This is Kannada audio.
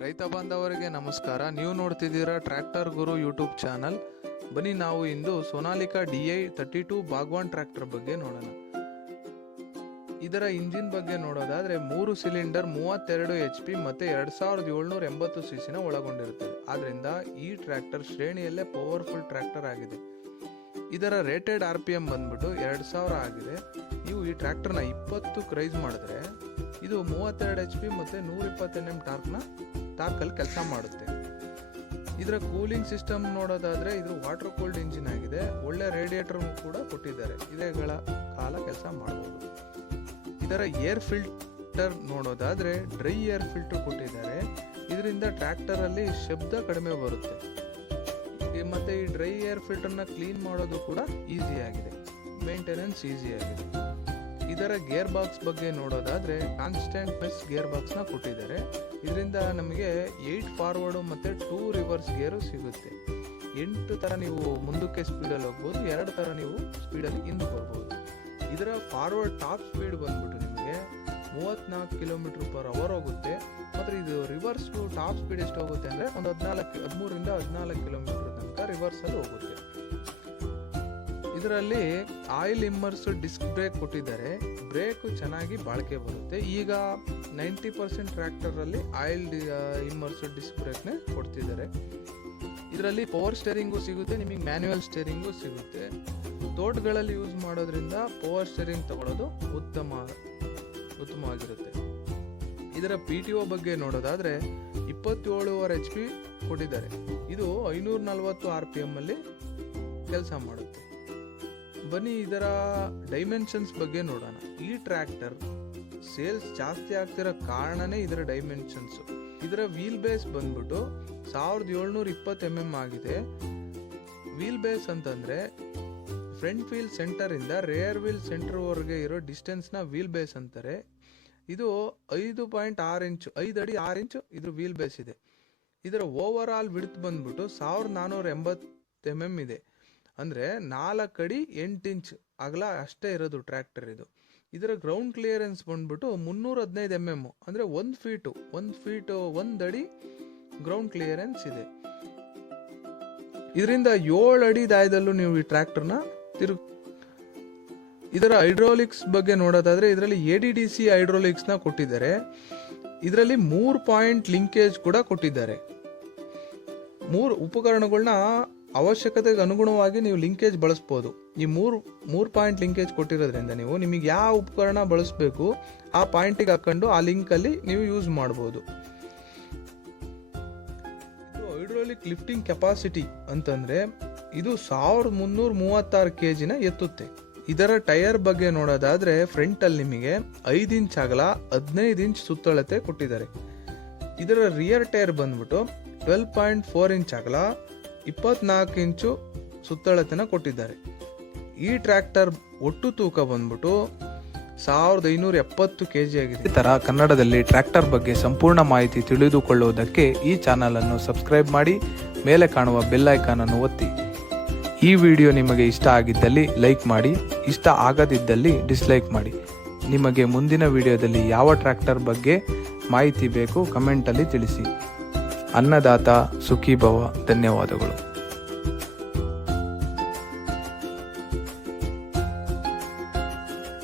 ರೈತ ಬಾಂಧವರಿಗೆ ನಮಸ್ಕಾರ. ನೀವು ನೋಡ್ತಿದ್ದೀರಾ ಟ್ರ್ಯಾಕ್ಟರ್ ಗುರು ಯೂಟ್ಯೂಬ್ ಚಾನಲ್. ಬನ್ನಿ ನಾವು ಇಂದು ಸೋನಾಲಿಕಾ DI 32 ಬಾಗ್ವಾನ್ ಟ್ರ್ಯಾಕ್ಟರ್ ಬಗ್ಗೆ ನೋಡೋಣ. ಇದರ ಇಂಜಿನ್ ಬಗ್ಗೆ ನೋಡೋದಾದ್ರೆ 3 ಸಿಲಿಂಡರ್ 32 HP ಮತ್ತೆ 2780 cc ಒಳಗೊಂಡಿರುತ್ತದೆ. ಆದ್ರಿಂದ ಈ ಟ್ರ್ಯಾಕ್ಟರ್ ಶ್ರೇಣಿಯಲ್ಲೇ ಪವರ್ಫುಲ್ ಟ್ರ್ಯಾಕ್ಟರ್ ಆಗಿದೆ. ಇದರ ರೇಟೆಡ್ RPM ಬಂದ್ಬಿಟ್ಟು 2000 ಆಗಿದೆ. ನೀವು ಈ ಟ್ರ್ಯಾಕ್ಟರ್ನ 20 ರೈಸ್ ಮಾಡಿದ್ರೆ ಇದು 32 HP ಮತ್ತೆ 120 Nm ಟಾರ್ಕಲ್ಲಿ ಕೆಲಸ ಮಾಡುತ್ತೆ. ಇದರ ಕೂಲಿಂಗ್ ಸಿಸ್ಟಮ್ ನೋಡೋದಾದ್ರೆ ಇದು ವಾಟರ್ ಕೂಲ್ಡ್ ಇಂಜಿನ್ ಆಗಿದೆ. ಒಳ್ಳೆ ರೇಡಿಯೇಟರ್ ಕೂಡ ಕೊಟ್ಟಿದ್ದಾರೆ, ಇದೇಗಳ ಕಾಲ ಕೆಲಸ ಮಾಡಬಹುದು. ಇದರ ಏರ್ ಫಿಲ್ಟರ್ ನೋಡೋದಾದ್ರೆ ಡ್ರೈ ಏರ್ ಫಿಲ್ಟರ್ ಕೊಟ್ಟಿದ್ದಾರೆ. ಇದರಿಂದ ಟ್ರ್ಯಾಕ್ಟರ್ ಅಲ್ಲಿ ಶಬ್ದ ಕಡಿಮೆ ಬರುತ್ತೆ. ಮತ್ತೆ ಈ ಡ್ರೈ ಏರ್ ಫಿಲ್ಟರ್ನ ಕ್ಲೀನ್ ಮಾಡೋದು ಕೂಡ ಈಸಿ ಆಗಿದೆ, ಮೇಂಟೆನೆನ್ಸ್ ಈಸಿ ಆಗಿದೆ. ಇದರ ಗೇರ್ ಬಾಕ್ಸ್ ಬಗ್ಗೆ ನೋಡೋದಾದ್ರೆ ಕಾನ್ಸ್ಟೆಂಟ್ ಪ್ಲಸ್ ಗೇರ್ ಬಾಕ್ಸ್ ನ ಕೊಟ್ಟಿದ್ದಾರೆ. ಇದರಿಂದ ನಮಗೆ 8 ಫಾರ್ವರ್ಡ್ ಮತ್ತೆ 2 ರಿವರ್ಸ್ ಗೇರು ಸಿಗುತ್ತೆ. 8 ತರ ನೀವು ಮುಂದಕ್ಕೆ ಸ್ಪೀಡಲ್ಲಿ ಹೋಗ್ಬೋದು, 2 ತರ ನೀವು ಸ್ಪೀಡಲ್ಲಿ ಹಿಂದೆ ಬರ್ಬೋದು. ಇದರ ಫಾರ್ವರ್ಡ್ ಟಾಪ್ ಸ್ಪೀಡ್ ಬಂದ್ಬಿಟ್ಟು ನಿಮಗೆ 34 km/h ಹೋಗುತ್ತೆ. ಮತ್ತೆ ಇದು ರಿವರ್ಸ್ ಟಾಪ್ ಸ್ಪೀಡ್ ಎಷ್ಟು ಹೋಗುತ್ತೆ ಅಂದ್ರೆ ಒಂದು 13ರಿಂದ 14 km ತನಕ ರಿವರ್ಸ್ ಅಲ್ಲಿ ಹೋಗುತ್ತೆ. ಇದರಲ್ಲಿ ಆಯಿಲ್ ಇಮ್ಮರ್ಸ್ಡ್ ಡಿಸ್ಕ್ ಬ್ರೇಕ್ ಕೊಟ್ಟಿದ್ದಾರೆ. ಬ್ರೇಕ್ ಚೆನ್ನಾಗಿ ಬಾಳಿಕೆ ಬರುತ್ತೆ. ಈಗ 90% ಟ್ರ್ಯಾಕ್ಟರ್ ಅಲ್ಲಿ ಆಯಿಲ್ ಇಮ್ಮರ್ಸ್ಡ್ ಡಿಸ್ಕ್ ಬ್ರೇಕ್ ನೇ ಕೊಡ್ತಿದ್ದಾರೆ. ಇದರಲ್ಲಿ ಪವರ್ ಸ್ಟೇರಿಂಗು ಸಿಗುತ್ತೆ, ನಿಮಗೆ ಮ್ಯಾನ್ಯುವಲ್ ಸ್ಟೇರಿಂಗು ಸಿಗುತ್ತೆ. ತೋಟಗಳಲ್ಲಿ ಯೂಸ್ ಮಾಡೋದ್ರಿಂದ ಪವರ್ ಸ್ಟೇರಿಂಗ್ ತಗೊಳ್ಳೋದು ಉತ್ತಮವಾಗಿರುತ್ತೆ. ಇದರ PTO ಬಗ್ಗೆ ನೋಡೋದಾದ್ರೆ 27.5 HP ಕೊಟ್ಟಿದ್ದಾರೆ. ಇದು 540 RPM ಅಲ್ಲಿ ಕೆಲಸ ಮಾಡುತ್ತೆ. ಬನ್ನಿ ಇದರ ಡೈಮೆನ್ಷನ್ಸ್ ಬಗ್ಗೆ ನೋಡೋಣ. ಈ ಟ್ರ್ಯಾಕ್ಟರ್ ಸೇಲ್ಸ್ ಜಾಸ್ತಿ ಆಗ್ತಿರೋ ಕಾರಣನೇ ಇದರ ಡೈಮೆನ್ಷನ್ಸ್. ಇದರ ವೀಲ್ ಬೇಸ್ ಬಂದ್ಬಿಟ್ಟು 1720 mm ಆಗಿದೆ. ವೀಲ್ ಬೇಸ್ ಅಂತಂದ್ರೆ ಫ್ರಂಟ್ ವೀಲ್ ಸೆಂಟರ್ ಇಂದ ರೇರ್ ವೀಲ್ ಸೆಂಟರ್ ವರೆಗೆ ಇರೋ ಡಿಸ್ಟೆನ್ಸ್ ನ ವೀಲ್ ಬೇಸ್ ಅಂತಾರೆ. ಇದು 5.6 ಇಂಚ್ 5 ಅಡಿ 6 ಇಂಚ್ ಇದ್ರ ವೀಲ್ ಬೇಸ್ ಇದೆ. ಇದರ ಓವರ್ ಆಲ್ ವಿಡ್ತ್ ಬಂದ್ಬಿಟ್ಟು 1480 mm ಇದೆ. ಅಂದ್ರೆ 4 ಅಡಿ 8 ಇಂಚ್ ಅಗಲ ಅಷ್ಟೇ ಇರೋದು ಟ್ರ್ಯಾಕ್ಟರ್ ಇದು. ಇದರ ಗ್ರೌಂಡ್ ಕ್ಲಿಯರೆನ್ಸ್ ಬಂದ್ಬಿಟ್ಟು 315 mm ಅಂದ್ರೆ 1 ಫೀಟ್ 1 ಅಡಿ ಗ್ರೌಂಡ್ ಕ್ಲಿಯರೆನ್ಸ್ ಇದೆ. ಇದರಿಂದ 7 ಅಡಿ ದಾಯದಲ್ಲೂ ನೀವು ಈ ಟ್ರ್ಯಾಕ್ಟರ್ನ ಇದರ ಹೈಡ್ರೋಲಿಕ್ಸ್ ಬಗ್ಗೆ ನೋಡೋದಾದ್ರೆ ಇದರಲ್ಲಿ ADDC ಹೈಡ್ರೋಲಿಕ್ಸ್ ನ ಕೊಟ್ಟಿದ್ದಾರೆ. ಇದರಲ್ಲಿ 3 ಪಾಯಿಂಟ್ ಲಿಂಕೇಜ್ ಕೂಡ ಕೊಟ್ಟಿದ್ದಾರೆ. 3 ಉಪಕರಣಗಳನ್ನ ಅವಶ್ಯಕತೆಗೆ ಅನುಗುಣವಾಗಿ ನೀವು ಲಿಂಕೇಜ್ ಬಳಸಬಹುದು. ಈ 3 ಪಾಯಿಂಟ್ ಲಿಂಕೇಜ್ ಕೊಟ್ಟಿರೋದ್ರಿಂದ ನಿಮಗೆ ಯಾವ ಉಪಕರಣ ಬಳಸಬೇಕು ಆ ಪಾಯಿಂಟಿಗೆ ಹಾಕೊಂಡು ಆ ಲಿಂಕ್ ಅಲ್ಲಿ ನೀವು ಯೂಸ್ ಮಾಡಬಹುದು. ಹೈಡ್ರೋಲಿಕ್ ಲಿಫ್ಟಿಂಗ್ ಕೆಪಾಸಿಟಿ ಅಂತಂದ್ರೆ ಇದು 1336 kg ಎತ್ತುತ್ತೆ. ಇದರ ಟೈರ್ ಬಗ್ಗೆ ನೋಡೋದಾದ್ರೆ ಫ್ರಂಟ್ ಅಲ್ಲಿ ನಿಮಗೆ 5 ಇಂಚ್ ಅಗಲ 15 ಇಂಚ್ ಸುತ್ತಳತೆ ಕೊಟ್ಟಿದ್ದಾರೆ. ಇದರ ರಿಯರ್ ಟೈರ್ ಬಂದ್ಬಿಟ್ಟು 12.4 ಇಂಚ್ ಅಗಲ 24 ಇಂಚು ಸುತ್ತಳತೆನ ಕೊಟ್ಟಿದ್ದಾರೆ. ಈ ಟ್ರ್ಯಾಕ್ಟರ್ ಒಟ್ಟು ತೂಕ ಬಂದ್ಬಿಟ್ಟು 1570 kg ಆಗಿದೆ. ಈ ತರ ಕನ್ನಡದಲ್ಲಿ ಟ್ರ್ಯಾಕ್ಟರ್ ಬಗ್ಗೆ ಸಂಪೂರ್ಣ ಮಾಹಿತಿ ತಿಳಿದುಕೊಳ್ಳುವುದಕ್ಕೆ ಈ ಚಾನಲ್ ಅನ್ನು ಸಬ್ಸ್ಕ್ರೈಬ್ ಮಾಡಿ, ಮೇಲೆ ಕಾಣುವ ಬೆಲ್ ಐಕಾನ್ ಅನ್ನು ಒತ್ತಿ. ಈ ವಿಡಿಯೋ ನಿಮಗೆ ಇಷ್ಟ ಆಗಿದ್ದಲ್ಲಿ ಲೈಕ್ ಮಾಡಿ, ಇಷ್ಟ ಆಗದಿದ್ದಲ್ಲಿ ಡಿಸ್ಲೈಕ್ ಮಾಡಿ. ನಿಮಗೆ ಮುಂದಿನ ವಿಡಿಯೋದಲ್ಲಿ ಯಾವ ಟ್ರ್ಯಾಕ್ಟರ್ ಬಗ್ಗೆ ಮಾಹಿತಿ ಬೇಕು ಕಮೆಂಟ್ ಅಲ್ಲಿ ತಿಳಿಸಿ. ಅನ್ನದಾತ ಸುಖೀ ಭವ. ಧನ್ಯವಾದಗಳು.